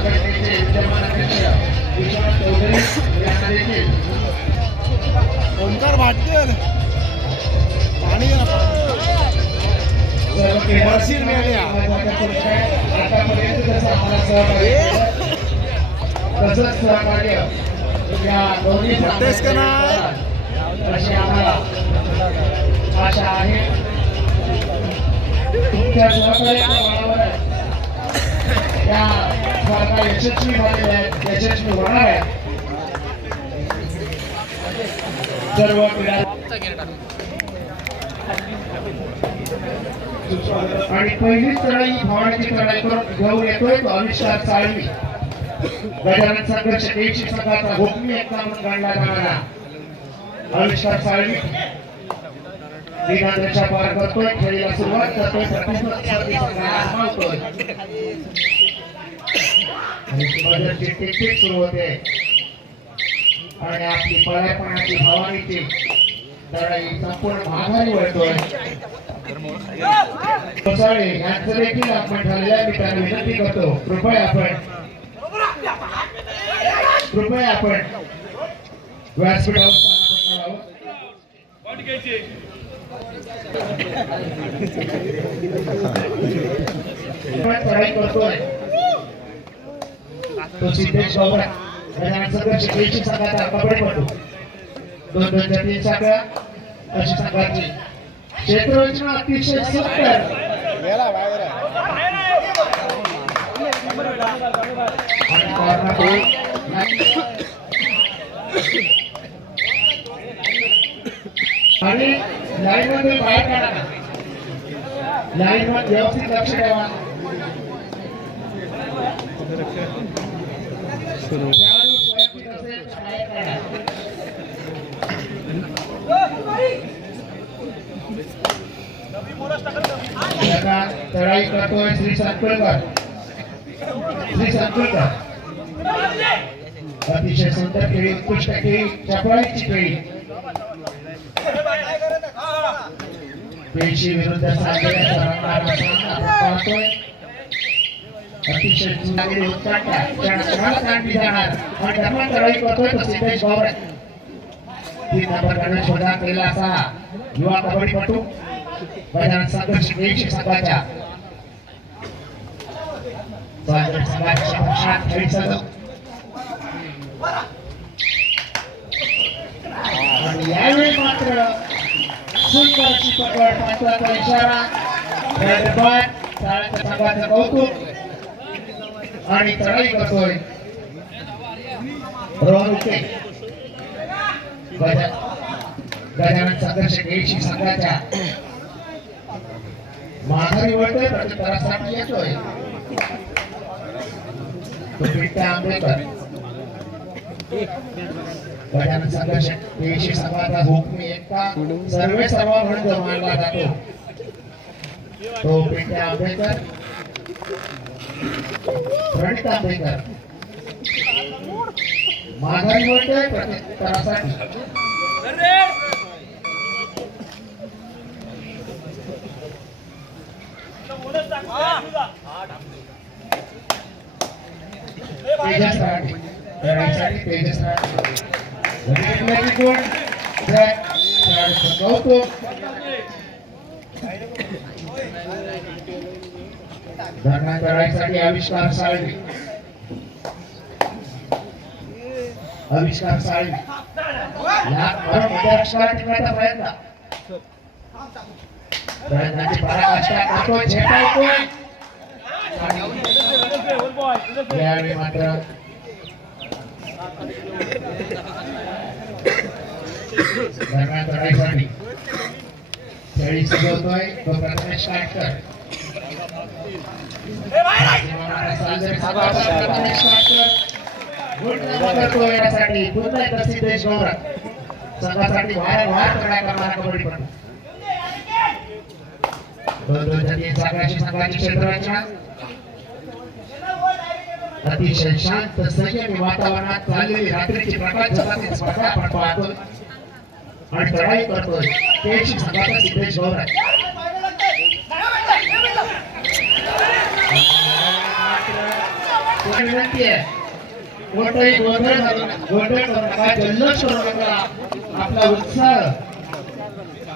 संघटनेचे विद्यमान अध्यक्ष विश्वनाथ चौधरी यांना देखील ओंकार भाटकर पाणी वर्षीर मिळाले आतापर्यंत जसं आम्हाला सहकार्य तसंच सहकार्य या दोन्ही अशी आम्हाला आशा आहे. तुमच्या सहकार्याच्या बळावर या स्पर्धा यशस्वी झालेल्या आहेत, यशस्वी होणार आहे. सर्व क्रीडा आणि पहिलीच चढाई भावनेची चढाई करून घेऊन येतोय तो आविष्कार साळवी. गजानन संघर्ष देशी संघाचा गोपनीय एकता म्हणून गणला जाणारा आविष्कार साळवी दिनांतरेषा पार करतोय, खेळीला सुरुवात करतोय, प्रतिस्पर्धी संघाला हरवतोय आणि बदलची टिकटिक सुरू होते आणि आपली पळापणाची भावनेची लढाई संपूर्ण माघारी वळतोय. कोसाळे यांचं देखील आपण ठरलेल्या मित्रांना विनंती करतो, कृपया आपण व्यासपीठावर चढाई करतोय तो सिद्धेश बाबा संघर्ष देशी संघाचा कबड्डीपटू 2-2-3 साखळ्या अशी संघाची क्षेत्ररचना अतिशय सुंदर. आणि लाईन मध्ये बाहेर काढा, लाईन मध्ये व्यवस्थित लक्ष ठेवा. चढाई करतोय श्री संकुलकर. अतिशय सुंदर खेळी, उत्कृष्ट खेळी, चपळाईची खेळी. पेशी विरुद्ध अतिशय चांगली उत्कंठा काढली जाणार आणि धर्मा चढाई करतोय तो सिद्धेश गौरव. 3 नंबर गणेश प्रदान केलेला असा युवा कबड्डीपटू गजानन संघर्ष देशी संघाच्या खेळी चालू आणि यावेळी मात्र सुंदर अशी पकड, महत्वाचा इशारा, संघाचं कौतुक आणि चढाई करतोय रोहनुके. गजानन संघर्ष देशी संघाच्या माघारी वळतोय, प्रत्युत्तरासाठी येतोय तो पिट्टा आंबेकर. गजानन संघर्ष देशी संघाचा हुकमी एकता सर्वे सर्व म्हणून मानला जातो तो पिट्टा आंबेकर, प्रणित आंबेकर माघारी वळतोय प्रत्युत्तरासाठी. तेजस राणे तेजस धरणासाठी आविष्कार साळवी. टिकवायचा प्रयत्नाची पराकाष्ठा करतोय, झेपावतोय. यावेळी मात्र दरम्यान चढाईसाठी खेळी सजवतोय तो प्रथमेश काटकर. यासाठी पुन्हा एकदा सिद्धेश गौरव संघासाठी वारंवार चढाई करणारा कबड्डीपटू. 2-2-3 संघाची क्षेत्ररचना अतिशय शांत संयमी वातावरणात चाललेली रात्रीची प्रकाश झपाट्याने स्पर्धा आपण पाहतोय आणि चढाई करतोय देशी संघाचा सिद्धेश गौरव. विनंती आहे कोणताही गोंधळ करू नका जल्लोष करू नका आपला उत्साह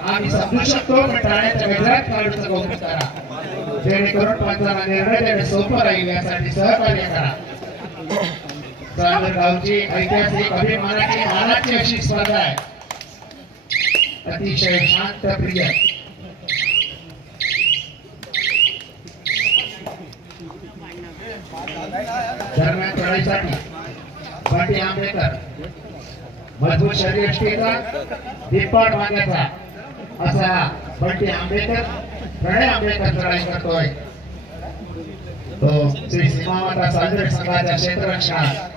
आम्ही समजू शकतो पण ठाण्याच्या वेगळ्या खेळाडूचं कौतुक करा जेणेकरून पंचांना निर्णय देणे सोपं राहील यासाठी सहकार्य करा गावची ऐतिहासिक अभिमानाची मानाची अशी स्पर्धा आहे अतिशय शांत प्रिय दरम्यान खेळासाठी पाटी आंबेकर मजबूत शरीरयष्टीचा दिप्पाड मान्याचा असा बंटी आंबेकर प्रणय आंबेकर लढाई करतोय तो श्री सीमामाता साजरे संघाच्या क्षेत्ररक्षणात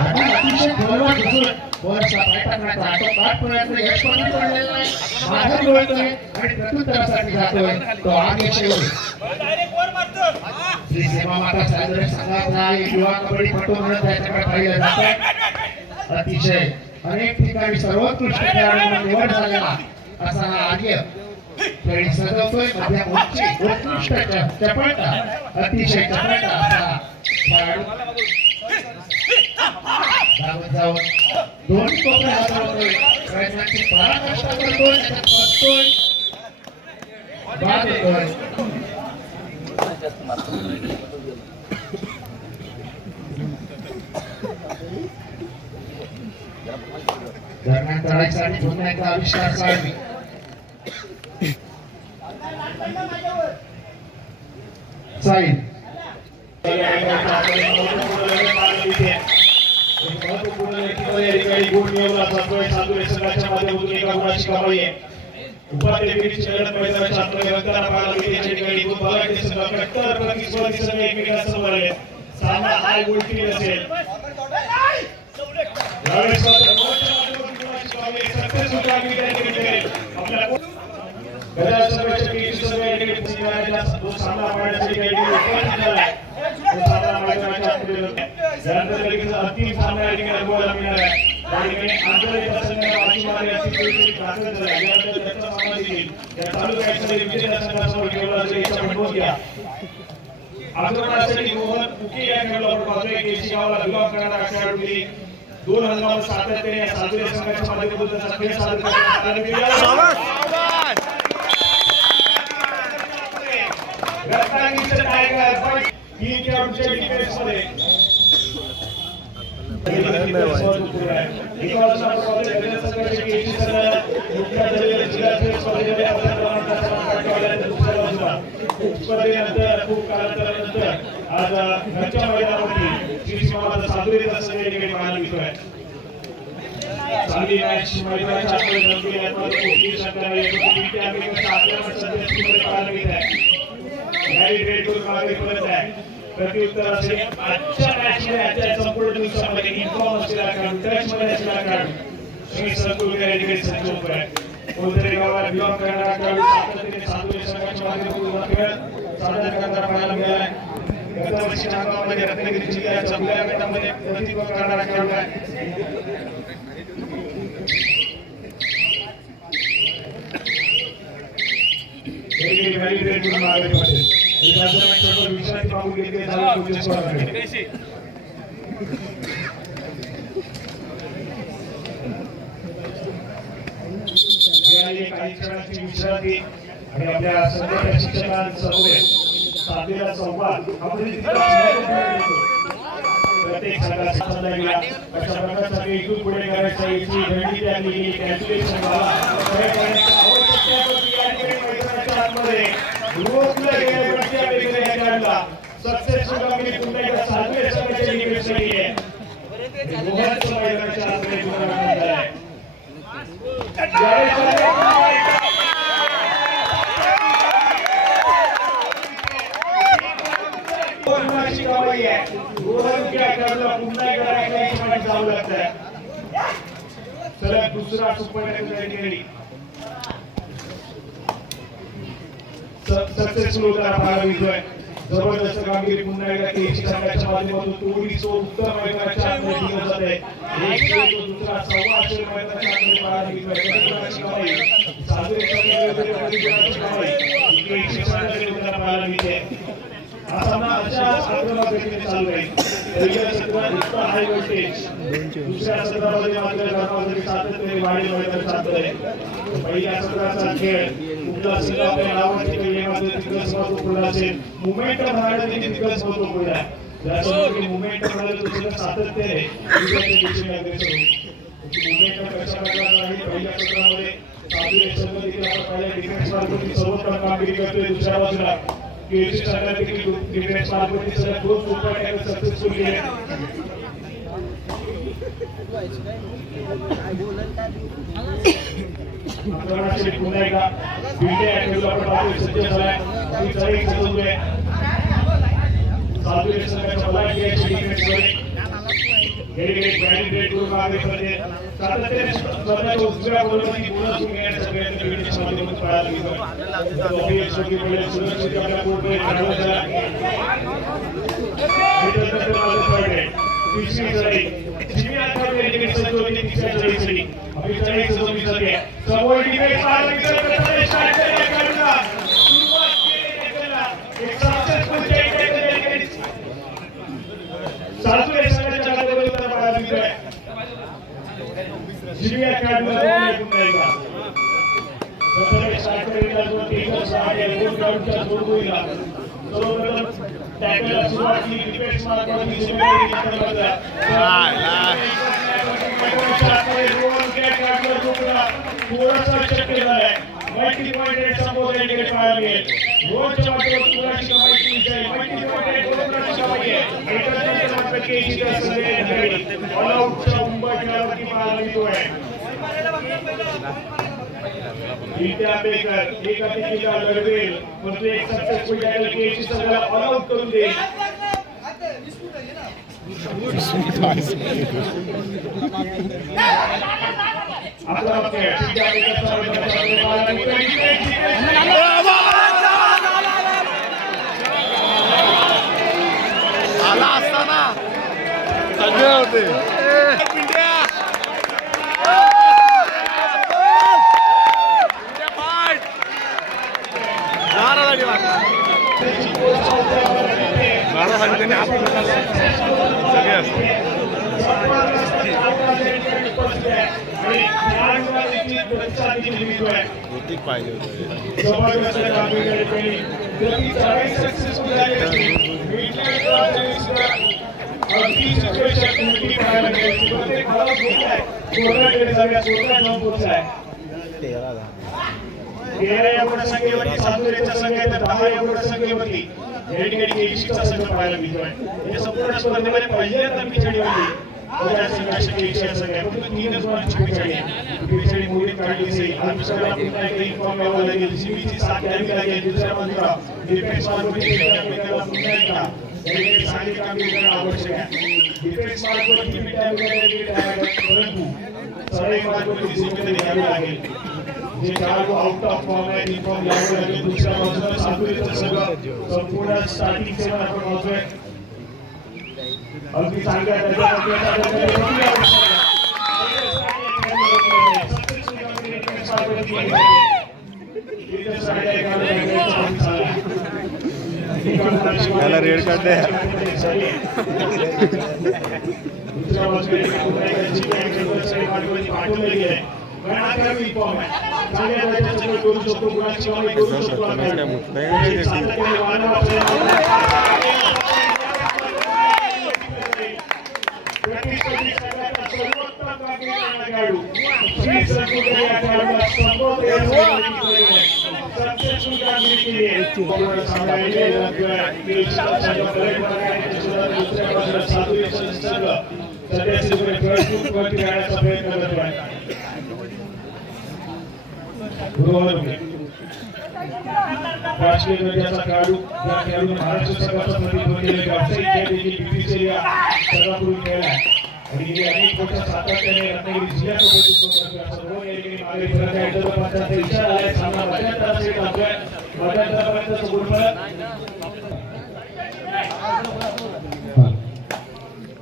अतिशय जोरदार घुसून बॉलचा पाय टाकण्याचा आटोकाट प्रयत्न यश पण पडलेला नाही माघार मिळतोय आणि प्रत्युत्तरासाठी जातोय तो आगे शेवटी श्री सीमामाता साजरे संघाचा एक युवा कबड्डीपटू म्हणून त्याच्याकडे पाहिलं जातं अतिशय अनेक ठिकाणी सर्वोत्कृष्ट खेळाडूंना निवड झालेला असा हा आर्य खेळी सजवतोय मध्यम उत्कृष्ट चपळता अतिशय चपळता असा खेळाडू धावत जाऊन दोन्ही कोपरे हलवतोय प्रयत्नांची पराकाष्ठा करतोय त्याच्यात फसतोय बाद होतोय दरम्यान चढाईसाठी पुन्हा एकदा आविष्कार साळवी साईल अंतिम सामना या ठिकाणी बघायला मिळणार आहे या ठिकाणी आंतरिक संघाला बाजी मारली असती ताकद झाली यानंतर त्याचा सामना देखील या चालू मॅचमध्ये विजेत्या संघासमोर ठेवला जाईल याचा नोंद घ्या आक्रमणासाठी मोहन उके या खेळाडूला आपण पाहतोय केसी गावाला बिलॉंग करणारा खेळाडू गेली 2 हंगामात सातत्याने या सातव्या संघाच्या माध्यमातून त्याचा खेळ सादर करण्यात आला रत्नागिरीचे टायगर पण 3 खेळाडूंच्या डिफेन्समध्ये खूप कालांतरानंतर आज घरच्या मैदानावरती श्री सीमामाता साजरीचा संघ या ठिकाणी पाहायला मिळतोय चांगली मॅच मैदानाच्या आतमध्ये रंगली आहे मात्र कुठलीही शंका नाही बंटी आंबेकरचा आक्रमण सध्या पाहायला मिळत आहे गाडी रेड करून मागे परत आहे प्रत्युत्तर असे आजच्या मॅचमध्ये आजच्या संपूर्ण दिवसामध्ये इन्फॉर्म असलेला खेळाडू टच मध्ये असलेला खेळाडू श्री संकुलकर या ठिकाणी सज्ज होत आहे कोणतरी गावाला बिलॉंग करणारा खेळाडू सातत्याने सातव्या संघाच्या माध्यमातून खेळ सादर करताना पाहायला मिळाला आहे गत वर्षीच्या हंगामामध्ये रत्नागिरी जिल्ह्याच्या खुल्या गटामध्ये प्रतिनिधित्व करणारा खेळाडू आहे विश्रांती मागून घेतली काही क्षणांची विश्रांती आणि आपल्या सगळ्या शिक्षकांसमोर साधलेला संवाद आपण प्रत्येक संघाचा अशा प्रकारचा इथून पुढे करायचा याची रणनीती आणली गेली कॅल्क्युलेशन सक्सेसफुल कंपनी पुन्हा एकदा सातव्या संघाच्या निवडीसाठी आहे मोहनच्या मैदानाच्या आतमध्ये टुर्नामेंट आहे कोणाची कमाई आहे मोहन क्या करला पुन्हा एकदा राखण्याची जाऊ लागतंय सलग दुसरा सुपर रेडी सक्सेसफुल होताना पाहायला मिळतोय जबरदस्त कामगिरी पुन्हा एकदा केसी संघाच्या माध्यमातून तोडीचं उत्तर मैदानाच्या आतमध्ये दिलं जात आहे एक खेळ तो दुसरा सव्वा खेळ मैदानाच्या आतमध्ये पाहायला मिळतोय साजरे केसी संघाकडे पाहायला मिळते. हा सामना अशाच आक्रमक गतीने चालू आहे. पहिल्या सत्रात इतका हाय व्होल्टेज, दुसऱ्या सत्रामध्ये मात्र गरमागरमी सातत्याने वाढीव मैदान चालतंय. पहिल्या सत्राचा खेळ कुठला असेल आपल्या नावाची पहिली मात्र तितकंच महत्त्वपूर्ण असेल. मुवमेंट म्हणायला देखील तितकंच महत्त्वपूर्ण आहे. ज्यासाठी मुवमेंट म्हणायला तुझं सातत्याने विजयाच्या दिशेने अग्रेसर होईल. मुवमेंट कशा प्रकारचा आहे पहिल्या सत्रामध्ये सातवी संघ देखील आपण पहिल्या डिफेन्स मार्फत सर्वोत्तम कामगिरी करतोय. दुसऱ्या बाजूला केसी संघात देखील डिफेन्स मार्फत सगळ्यात खूप सुपर टॅकल सक्सेसफुल केले. आक्रमणाचे पुन्हा एकदा बिल्डे ऍक्टिव्ह आपण पाहतोय सज्ज झालाय. ती चढाई सजवतोय. सातवी संघाच्या बलाढ्य घ्यायची डिफेन्समध्ये गेले बॅटिंग रेट करून मागे पडते. सातत्याने स्वतःच्या उजव्या गोलमध्ये बोनस घेण्याचा प्रयत्न बिल्डिंगच्या माध्यमातून पाहायला मिळतो. ऑफिस छोटी पडले सुरक्षित आपल्या कोर्टवर खेळायला झाला. त्यानंतर मागे पडले तिसरी चढाई जिमी आठवडे डिफेन्स सजवली. तिसऱ्या चढाईसाठी आपली चढाई सजवली जाते. समोर डिफेन्स मार्ग करताना स्टार्ट केला काढला सुरुवात केली टॅकलला. एक सक्सेसफुल टॅकल सातव्या संघाच्या काळामध्ये पाहायला मिळतोय. जिमी अकॅडमीला पुन्हा एकदा सत्तावीस आठवड्याला जो टीमचा आहे दोन ग्राउंडच्या जोडगोळीला सर्वप्रथम टॅकलला सुरुवात केली. डिफेन्स मार्गावरती जिम्मेदारी घेतला. थोडासा चक्कर झालाय. मल्टी पॉइंट रेट संबोधन ठिकाणी पाहायला मिळेल. रोजच्या माध्यमातून मुलाची माहिती मिळते. मल्टी पॉइंट रेट गोलंदाजी कमाई आहे. एकच केसीच्या संघाने ऑलआउटच्या मुंबई खेळावरती पाहायला मिळतोय. विद्यापेकर एका तिकीला लढवेल परंतु एक सक्सेसफुल टॅकल केसी संघाला ऑलआउट करून देईल. आपला खेळ विद्यापेकरचा पाहायला मिळतोय. आला असताना सगळे होते. पाहिजे संख्येवरती या ठिकाणी केजीचा संघ पाहायला मिळतोय. या संपूर्ण स्पर्धेमध्ये पहिल्यांदा पिछाडी होती. तीनच गुणांची पिछाडी मोडीत काढली असेल. पुन्हा एकदा इन्फॉर्म यावं लागेल. जीबीची साथ घ्यावी लागेल. दुसऱ्या बाजूला डिफेन्स मार्फत पुन्हा एकदा चांगली कामगिरी करणं आवश्यक आहे. डिफेन्स मार्फत परंतु चढाई मार्फत जिम्मेदारी घ्यावी लागेल. जे खेळाडू आउट ऑफ फॉर्म आहे इन्फॉर्म यावं लागेल. दुसऱ्या बाजूला सातवीचं सगळं संपूर्ण स्टार्टिंग सेवन आपण पाहतोय. अगदी चांगल्या त्याला रेड कार्ड द्या. राष्ट्रीय दर्जाचा खेळाडू या खेळाडूने महाराष्ट्र संघाचा प्रतिनिधित्व केले. व्यावसायिक खेळ देखील बीपीसीएल या सर्वांकडून खेळला आणि गेली अनेक वर्ष सातत्याने रत्नागिरी जिल्ह्याचं प्रतिनिधित्व करतो. सर्व या ठिकाणी मागे फिरत आहे. तर पंचांचा इशारा आहे. सामना मध्यंतरासाठी टाकतोय. मध्यंतरापर्यंत गुणफलक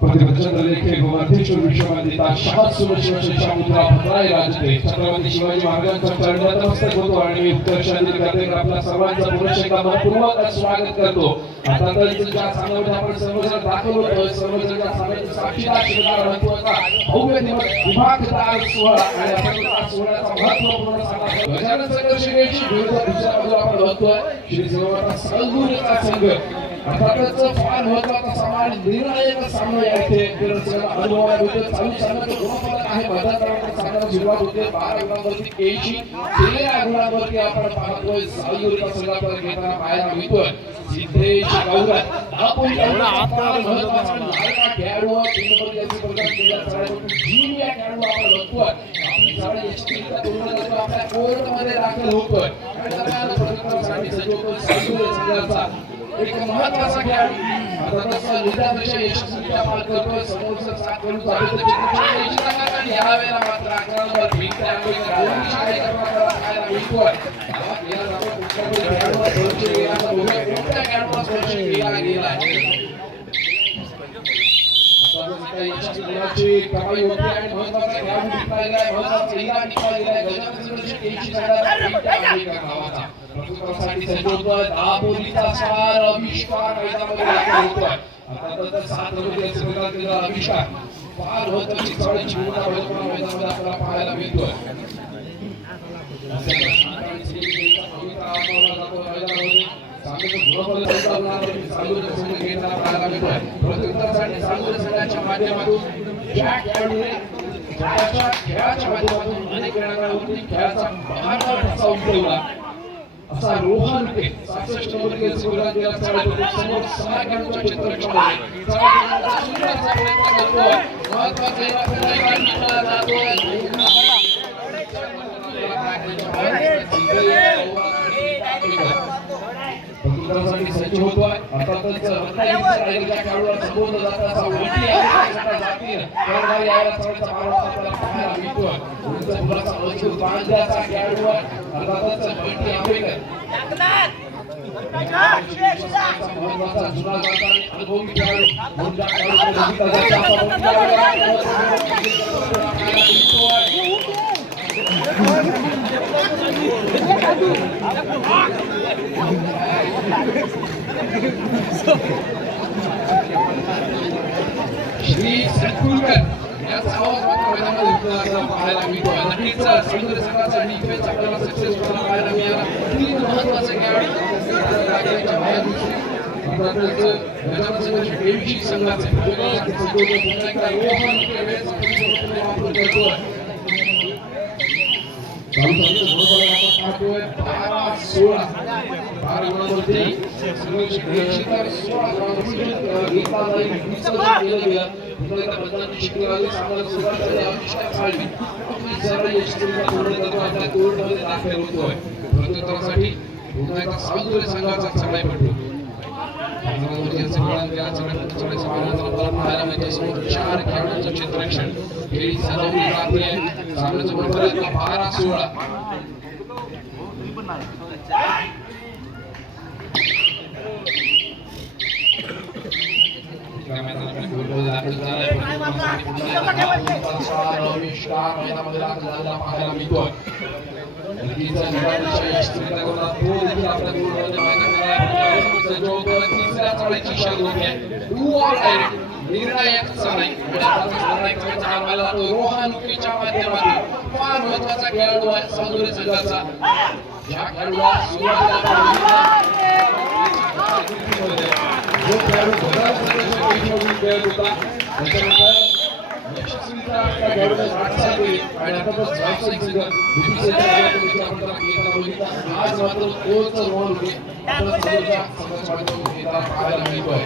प्रतिपक्षांतर लेखे गोमाध्यक्ष विश्वमान्यता शास्त्र शिवशिक्षा मुद्रा भद्राय राजते छत्रपती शिवाजी महाराजांच्या चरणात नमस्कार होतो आणि उत्तराधिकारी करते आपल्या सर्वांचं पुनश्च एकदा मनपूर्वक स्वागत करतो. आता तर ज्या सांगण्यामध्ये आपण सर्वजण दाखल होतोय, सर्वजण ज्या सांगण्याचे साक्षीदार शिरणार महत्त्वाचा भव्य विभागदार सोहळा आणि आपण या सोहळ्याचा महत्त्वपूर्ण सांगणार गजानन संघ श्रीची विरुद्ध दुसऱ्या बाजूला आपण बघतोय श्री सेवाचा सलगुणचा संघ. अर्थातच फार महत्त्वाचा सामना निर्णायक सामना या इथे अनुभवायला मिळतो. चालू सामन्याचं गुणफलक आहे मैदानावरती सामन्याला सुरुवात होते 12 गुणांवरती 80, 13 गुणांवरती आपण पाहतोय सालगुणचा संघ आपल्याला घेताना पाहायला मिळतोय. सिद्धेश गौरव आपण महत्त्वाचा लाडका खेळाडू 3 नंबर याची प्रदान केला सगळ्यात जुनियर खेळाडू आपण बघतोय. आपली सगळी यशस्वीरित्या तुलना आपल्या कोर्टमध्ये दाखल होतोय आणि दरम्यान प्रतिस्पर्धासाठी सज्ज होतोय सालगुण संघाचा एक महत्त्वाचा खेळाडू. आता तसं निदानच्या यशस्वीरित्या पार करतोय समोरचा साथ करून जातो चित्रपटाची संघाचा या वेळेला मात्र 11 नंबर भीमते आंबेडकर दोन्ही शाळे करण्याला पाहायला मिळतोय. या जातो कुठल्यातरी खेळाडूला दोनशे गेल्याचा बघूया कोणत्या खेळाडूला दोनशे गेला गेलाय. यशस्वी गुणाची कमाई होते आणि महत्त्वाचा खेळाडू टिकला गेलाय, महत्त्वाचा इला टिकला गेलाय गजानन संघाची केची संघाचा भीमते आंबेडकर नावाचा. प्रतिस्पर्धासाठी सज्ज होतोय दापोलीचा स्टार अभिषेक मैदानामध्ये दाखल होतोय. आता तर 7 नंबर याची प्रदान केला अभिषेक फार महत्त्वाची चढ चिमुटा मैदानामध्ये आपल्याला पाहायला मिळतोय. संघाच्या माध्यमातून खेळाच्या माध्यमातून अनेक खेळाचा महान ठसा उमटवला असा रोहन 67 नंबर केस प्रदान केला. समोर 6 खेळाडूंच्या क्षेत्ररक्षणामध्ये सुंदरचा प्रयत्न करतोय. महत्त्वाचा टिकला जातोय. प्रतिस्पर्धासाठी सज्ज होतोय. अर्थातच रत्नागिरीच्या रायगडच्या खेळाडूला संबोधलं जातं असा वरती जातीय खेळाडू यायला चढचा मारा आपल्याला पाहायला मिळतोय. उंच मुलाचा मजबूत बांधल्याचा खेळाडू आहे. अर्थातच भीमते आंबेडकर महत्त्वाचा जुना जाता आणि अनुभवी खेळाडू मोठ्या खेळाडूकडे बघितला श्री सतकुलकर याचा आवाज मात्र मैदानामध्ये पाहायला मिळतो. नक्कीच समुद्र संघाचा डिफेन्स आपल्याला सक्सेस पाहायला मिळाला. 3 महत्त्वाचे खेळाडू गजानन संघाची बेबी संघाचे पुन्हा एकदा रोहन वेळेचा वापर करतोय. पाहतोय 12-16 12 गुणांवरती संघाची बेशिकार 16 गुणांवरती घेतला जाईल. केलं गेलं पुन्हा एकदा मैदानाची शिकलेली सामन्याला सुरुवात झाली. अभिषेक साळवी आपली सर्व यशस्वीरित्या पूर्ण करतो. आपल्या कोर्टमध्ये दाखल होतोय. प्रतिस्पर्धासाठी पुन्हा एकदा सालगुण संघाचा चढाईपटू पाहायला मिळतो. समोर 4 खेळाडूंचं क्षेत्ररक्षण खेळी सजवली जाते. सामन्याचं बरोबर 12-16 पाहायला मिळतोय. निर्णायक चढाई रोहन च्या माध्यमातून फार महत्त्वाचा खेळाडू आहे सालगुण संघाचा. या खेळाडूला जो खेळाडू खेळत होता त्याच्यानंतर यशस्वीचा खेळाडूने वाटचाल केली आणि अर्थातच व्यावसायिक संघ आज मात्र तोच रोहन आपल्या संघाच्या माध्यमातून पाहायला मिळतोय.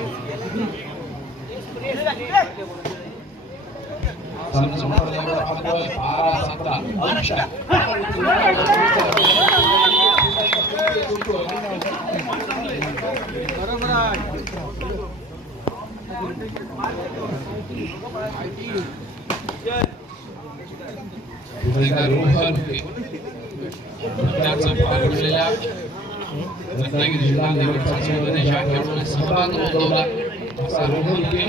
रत्नागिरी जिल्हा सहभाग नोंदवला. असा रोहन उके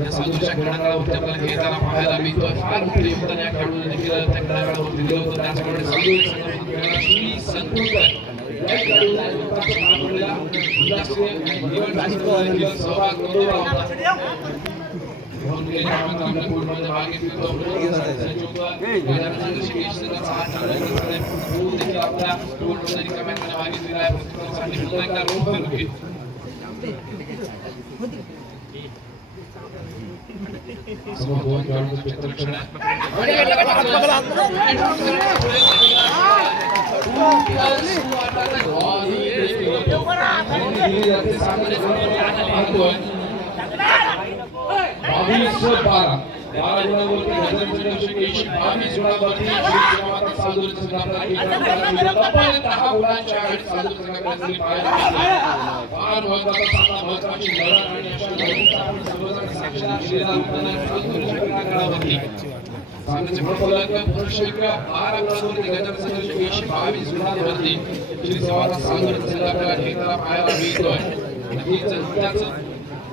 या साधूच्या खेळांवरती आपल्याला खेळताना पाहायला मिळतो. फार मोठे योगदान या खेळाडूने देखील त्या खेळांवरती दिलं होतं. त्याच्यामुळे साधू खेळाची संपूर्ण या खेळाडूला युवकाचा नाव पडलेला उल्हासने निवड सहभाग नोंदवला होता. रोहन उके कामात आपल्या कोर्टमध्ये भाग घेत होतो. आपल्या कोर्टमध्ये रिकाम्याने भाग घेतलेला आहे. प्रत्येकासाठी पुन्हा एकदा रोहन उके समोर दोन खेळाडूंचं क्षेत्ररक्षण आहे.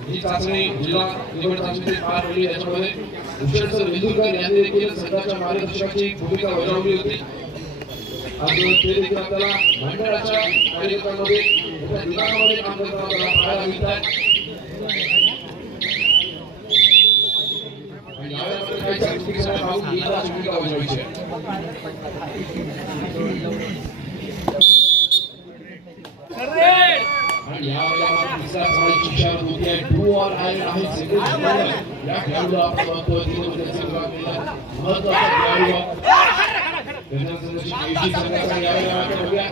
ही चाचणी जिल्हा निवड चाचणी पार पडली. त्याच्यामध्ये भूषण सर विदुरकर यांनी देखील संघाच्या मार्गदर्शकाची भूमिका बजावली होती. आज ते देखील आपल्याला मंडळाच्या कार्यक्रमामध्ये दिनामध्ये काम करताना पाहायला मिळत आहे. यावेळेला काही सांस्कृतिक पाहून ही भूमिका बजावायची आहे. आणि यावेळेला तिसरा सवाल शिक्षा होती आहे. डू ऑर आय आहे सगळे या खेळाडूला आपण महत्त्व दिलं होतं. त्याचा आपल्याला महत्त्वाचा खेळाडू त्याच्यानंतर संघाचा यावेळेला बघूया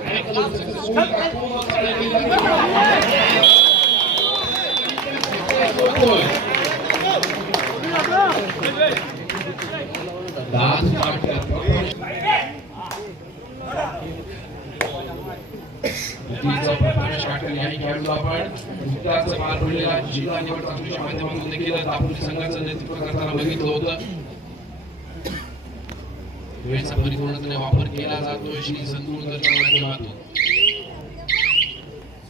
पार पडलेला जिल्हा निवड चाचणीच्या माध्यमातून देखील दापोली संघाचं नेतृत्व करताना बघितलं होतं. वेळेचा परिपूर्णपणे वापर केला जातो. श्री संतूरच्या माध्यमातून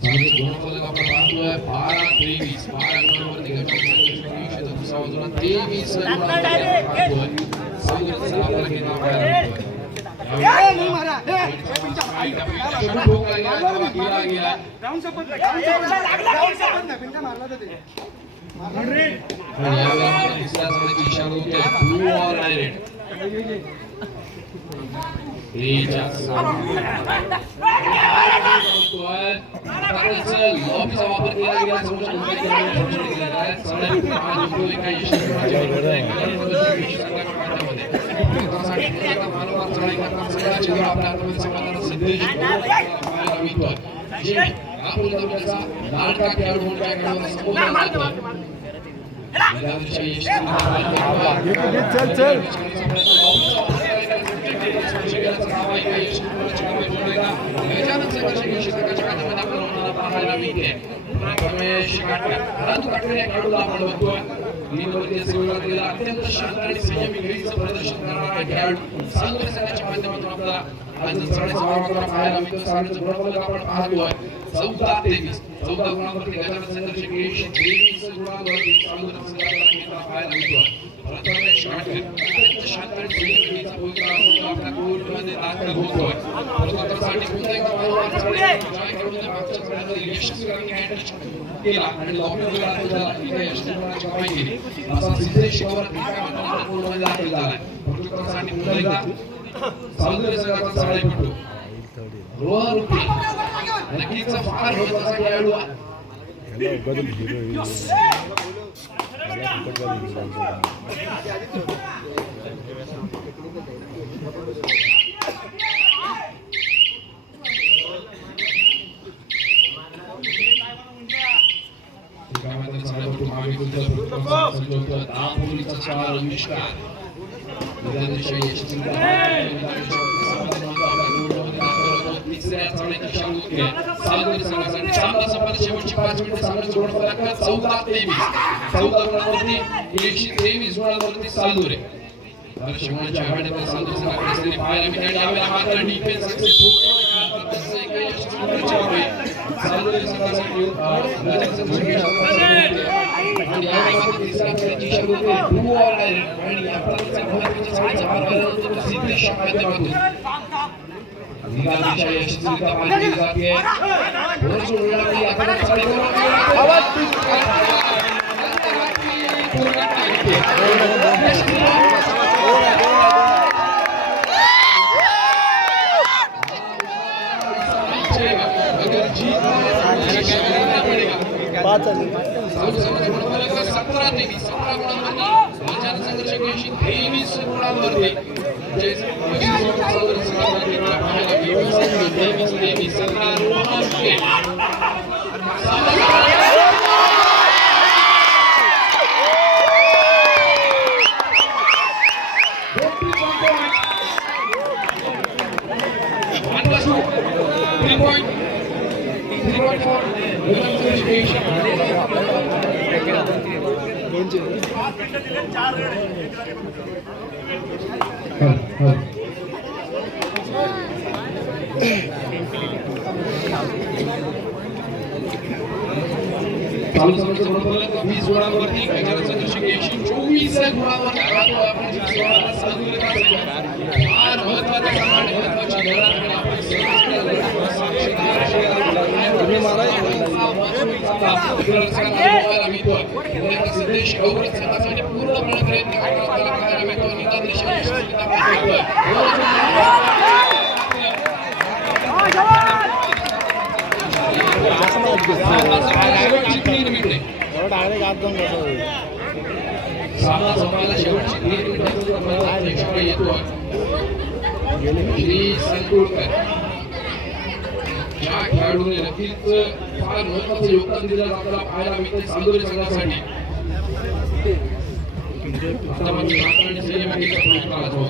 गुणफलक आपण पाहतोय 12-23 12 गुणांवरती गटामध्ये दुसरा बाजूला 23 वापर केला गेला. लाडका खेळाडू मोठ्या खेळाडूंना संबोधन करतो. अत्यंत शांत आणि संयमी खेळीचं प्रदर्शन करणारा खेळाडू सांगली संघाच्या माध्यमातून आपल्याला आज समारोहात पाहायला मिळतो. सांगलीचं गुणफलक आपण पाहतोय 14-23 14 गुणांवरती गजानन संघाचे 23 गुणांवरती सांगली संघाला पाहायला मिळतो. अत्यंत शांत आणि संयमी खेळीचा भूमिका आपल्या कोर्टमध्ये दाखल होतोय. प्रथमसाठी पुन्हा एकदा मागच्या सामन्यामध्ये यशस्वी केला आणि लॉकडाऊन झाला यशस्वी कमाई केली. असा सिद्धेश पवार कोर्टमध्ये दाखल झाला. प्रथमसाठी पुन्हा एकदा सांगली संघाचा साडेपटू रोहन उके नक्कीच फार महत्त्वाचा खेळाडू आहे. शेवटची 5 मिनिटं सांगायचं गुणफलक 14-23 123 गुणांवरती सालुरे. शेवटच्या आघाडीमध्ये सालुरे संघाकडे पाहायला मिळाले. यावेळेला मात्र डिफेन्स सक्सेसफुल चालू संघासाठी आणि यामध्ये तिसरा खेळाची शर्यत होते ब्लू ऑल आणि या प्रकारचा महत्त्वाचा सामना पाहायला होतो सिद्धेशच्या माध्यमातून निकालाच्या यशस्वीरित्या पाहिली जाते रोज वेळापैकी आपण चालू चालू समाजचं बरोबर 20 गुणांवरती वेगाचा दर्शक 124 गुणांवर राहतो आपण जी सेवा चालू करत फार महत्त्वाचा सन्मान महत्त्वाची गरज आपण सिद्धेश गौरव संघासाठी पूर्णपणे प्रयत्न करावा मिळतो निकाल सामना संपायला शेवटची 3 मिनिटांचा येतो श्री संकुळकर या खेळाडूने नक्कीच फार महत्त्वाचं योगदान दिलं आपल्याला पाहायला मिळते चांदोली संघासाठी आता म्हणजे नागपूर सेनेमध्ये प्रयत्न होतो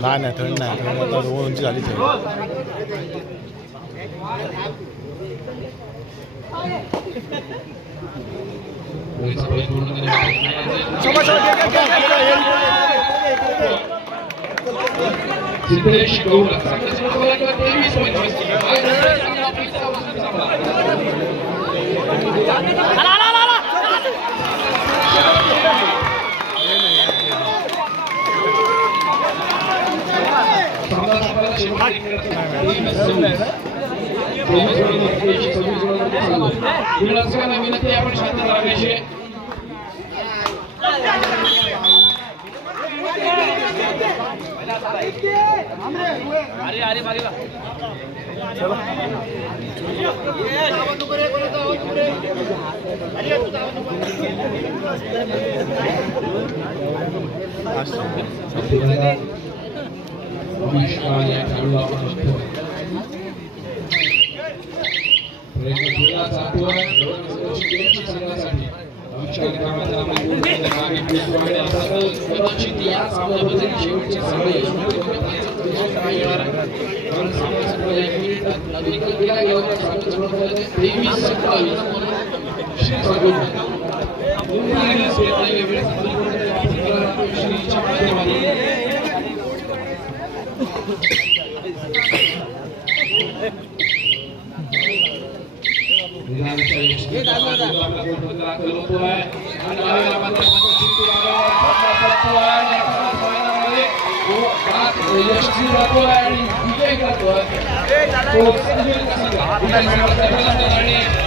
नाही थंड नाही थंड आता उंची झाली सिद्धेश गौरव विनंती आपण शांत राहायची अरे मागे कार्यक्रमाचा आपण मागे पुढे अर्थातच कदाचित या सामन्यामध्ये शेवटचे सगळे कारण सामन्याचा निकाल केला गेला होता सामन्याचा 23-27 श्रीच्या माध्यमातून यशस्वी करतोय आणि विजय करतोय